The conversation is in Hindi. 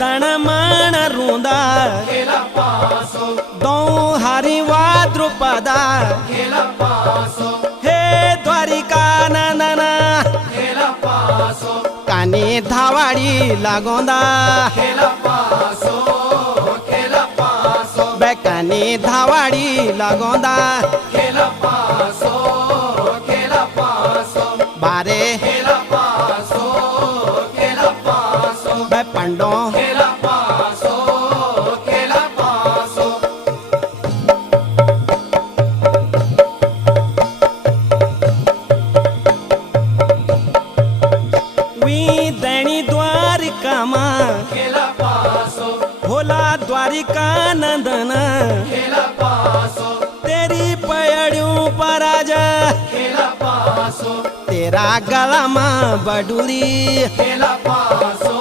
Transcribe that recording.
दण मण रूंदा खेला पासो दो हरिवा द्रुपदा खेला पासो हे द्वारिका नंदना खेला पासो कानी धावाडी लागोंदा खेला पासो खेला पासो बेकानी धावाडी लागोंदा खेला पासो खेला पासो बारे खेला पासो खेला पासो बे पंडो खेला पासो खेला पासो वी दैनी द्वारिका मा खेला पासो होला द्वारिका नंदना खेला पासो तेरी पयड़ियों पराज खेला पासो तेरा गला मा बडुली खेला पासो